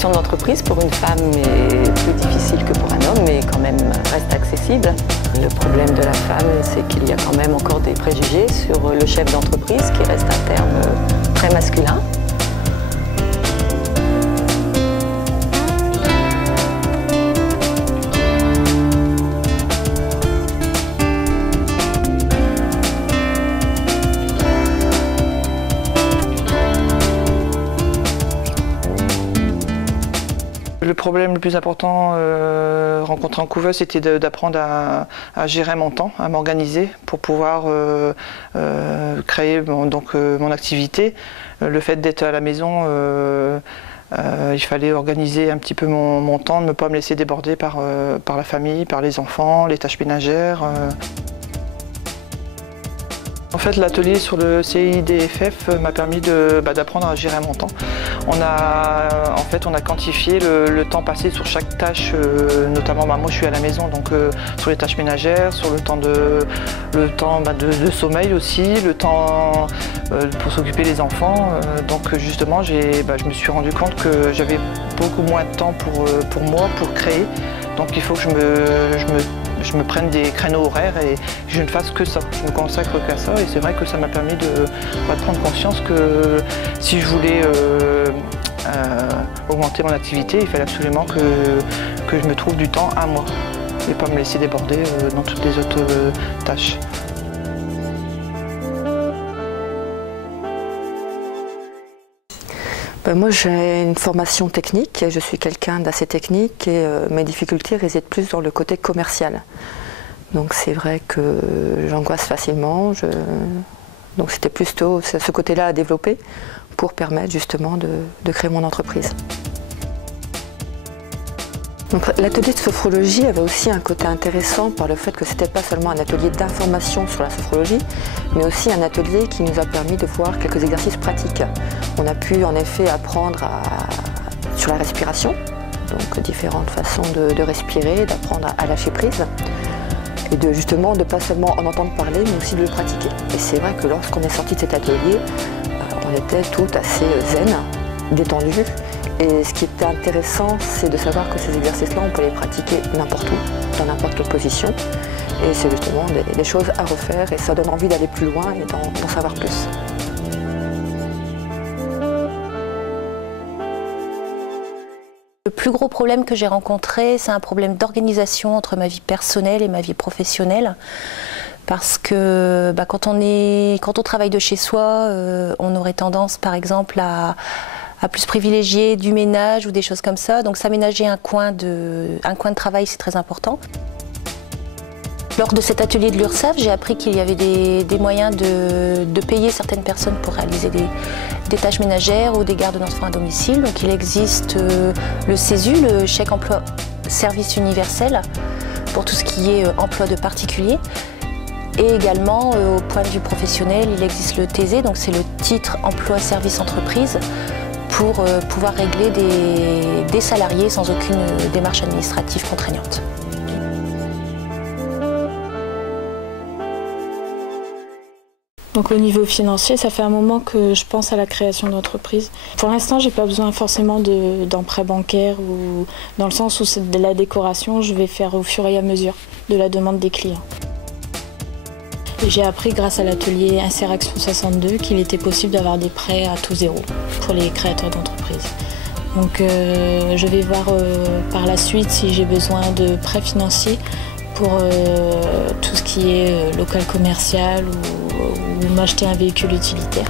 création d'entreprise pour une femme est plus difficile que pour un homme, mais quand même reste accessible. Le problème de la femme, c'est qu'il y a quand même encore des préjugés sur le chef d'entreprise, qui reste un terme très masculin. Le problème le plus important rencontré en couveuse, c'était d'apprendre à gérer mon temps, à m'organiser pour pouvoir créer mon activité. Le fait d'être à la maison, il fallait organiser un petit peu mon temps, ne pas me laisser déborder par la famille, par les enfants, les tâches ménagères. En fait, l'atelier sur le CIDFF m'a permis d'apprendre à gérer mon temps. On a quantifié le temps passé sur chaque tâche, notamment moi je suis à la maison, donc sur les tâches ménagères, sur le temps de sommeil aussi, le temps pour s'occuper des enfants. Donc justement, je me suis rendu compte que j'avais beaucoup moins de temps pour moi, pour créer. Donc il faut que je me prenne des créneaux horaires et je ne fasse que ça, je me consacre qu'à ça. Et c'est vrai que ça m'a permis de prendre conscience que si je voulais augmenter mon activité, il fallait absolument que je me trouve du temps à moi et pas me laisser déborder dans toutes les autres tâches. Moi j'ai une formation technique, je suis quelqu'un d'assez technique et mes difficultés résident plus dans le côté commercial. Donc c'est vrai que j'angoisse facilement, donc c'était plutôt ce côté-là à développer pour permettre justement de créer mon entreprise. L'atelier de sophrologie avait aussi un côté intéressant par le fait que ce n'était pas seulement un atelier d'information sur la sophrologie, mais aussi un atelier qui nous a permis de voir quelques exercices pratiques. On a pu en effet apprendre sur la respiration, donc différentes façons de respirer, d'apprendre à lâcher prise, et justement de pas seulement en entendre parler, mais aussi de le pratiquer. Et c'est vrai que lorsqu'on est sorti de cet atelier, on était toutes assez zen, détendues. Et ce qui était intéressant, c'est de savoir que ces exercices-là, on peut les pratiquer n'importe où, dans n'importe quelle position. Et c'est justement des choses à refaire et ça donne envie d'aller plus loin et d'en savoir plus. Le plus gros problème que j'ai rencontré, c'est un problème d'organisation entre ma vie personnelle et ma vie professionnelle. Parce que quand on travaille de chez soi, on aurait tendance par exemple à plus privilégier du ménage ou des choses comme ça. Donc s'aménager un coin de travail, c'est très important. Lors de cet atelier de l'URSSAF, j'ai appris qu'il y avait des moyens de payer certaines personnes pour réaliser des tâches ménagères ou des gardes d'enfants à domicile. Donc il existe le CESU, le chèque emploi service universel, pour tout ce qui est emploi de particuliers. Et également, au point de vue professionnel, il existe le TZ, donc c'est le titre emploi service entreprise, pour pouvoir régler des salariés sans aucune démarche administrative contraignante. Donc au niveau financier, ça fait un moment que je pense à la création d'entreprise. Pour l'instant, j'ai pas besoin forcément d'emprunt bancaire, ou dans le sens où c'est de la décoration, je vais faire au fur et à mesure de la demande des clients. J'ai appris grâce à l'atelier Inseraction 62 qu'il était possible d'avoir des prêts à taux zéro pour les créateurs d'entreprise. Donc je vais voir par la suite si j'ai besoin de prêts financiers pour tout ce qui est local commercial ou m'acheter un véhicule utilitaire.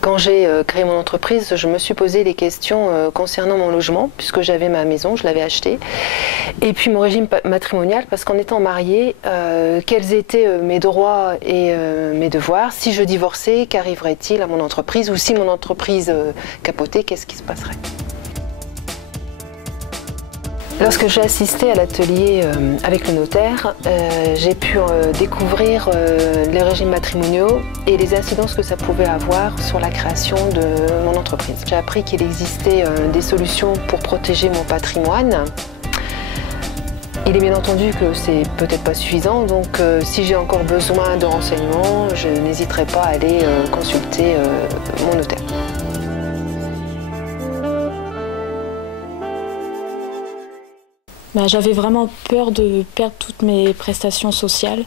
Quand j'ai créé mon entreprise, je me suis posé les questions concernant mon logement, puisque j'avais ma maison, je l'avais achetée, et puis mon régime matrimonial, parce qu'en étant mariée, quels étaient mes droits et mes devoirs? Si je divorçais, qu'arriverait-il à mon entreprise? Ou si mon entreprise capotait, qu'est-ce qui se passerait? Lorsque j'ai assisté à l'atelier avec le notaire, j'ai pu découvrir les régimes matrimoniaux et les incidences que ça pouvait avoir sur la création de mon entreprise. J'ai appris qu'il existait des solutions pour protéger mon patrimoine. Il est bien entendu que c'est peut-être pas suffisant, donc si j'ai encore besoin de renseignements, je n'hésiterai pas à aller consulter mon notaire. J'avais vraiment peur de perdre toutes mes prestations sociales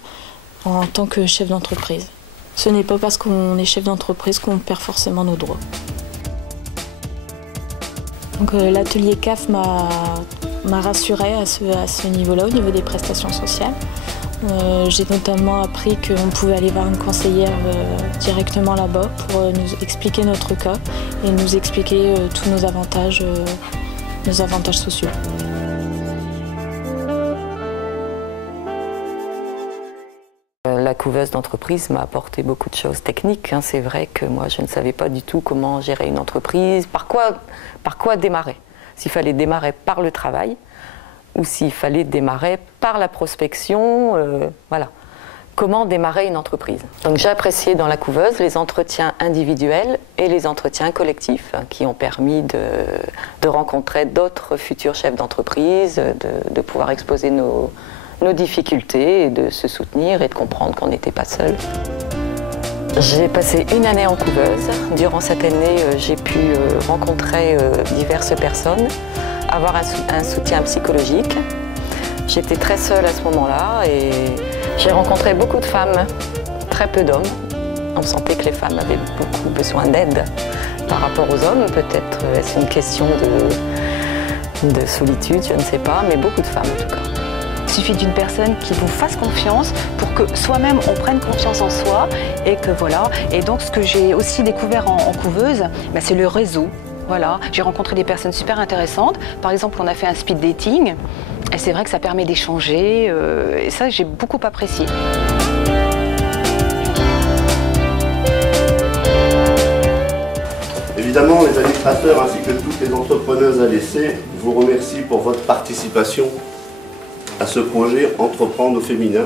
en tant que chef d'entreprise. Ce n'est pas parce qu'on est chef d'entreprise qu'on perd forcément nos droits. L'atelier CAF m'a rassurée à ce niveau-là, au niveau des prestations sociales. J'ai notamment appris qu'on pouvait aller voir une conseillère directement là-bas pour nous expliquer notre cas et nous expliquer tous nos avantages sociaux. La couveuse d'entreprise m'a apporté beaucoup de choses techniques. C'est vrai que moi, je ne savais pas du tout comment gérer une entreprise, par quoi démarrer. S'il fallait démarrer par le travail ou s'il fallait démarrer par la prospection, voilà. Comment démarrer une entreprise. Donc j'ai apprécié dans la couveuse les entretiens individuels et les entretiens collectifs qui ont permis de rencontrer d'autres futurs chefs d'entreprise, de pouvoir exposer nos difficultés et de se soutenir et de comprendre qu'on n'était pas seul. J'ai passé une année en couveuse. Durant cette année, j'ai pu rencontrer diverses personnes, avoir un soutien psychologique. J'étais très seule à ce moment-là et j'ai rencontré beaucoup de femmes, très peu d'hommes. On sentait que les femmes avaient beaucoup besoin d'aide par rapport aux hommes. Peut-être est-ce une question de solitude, je ne sais pas, mais beaucoup de femmes en tout cas. Il suffit d'une personne qui vous fasse confiance pour que soi-même on prenne confiance en soi et que voilà. Et donc ce que j'ai aussi découvert en couveuse, c'est le réseau. Voilà, j'ai rencontré des personnes super intéressantes. Par exemple, on a fait un speed dating et c'est vrai que ça permet d'échanger et ça j'ai beaucoup apprécié. Évidemment, les administrateurs ainsi que toutes les entrepreneuses à l'essai vous remercient pour votre participation à ce projet Entreprendre au féminin.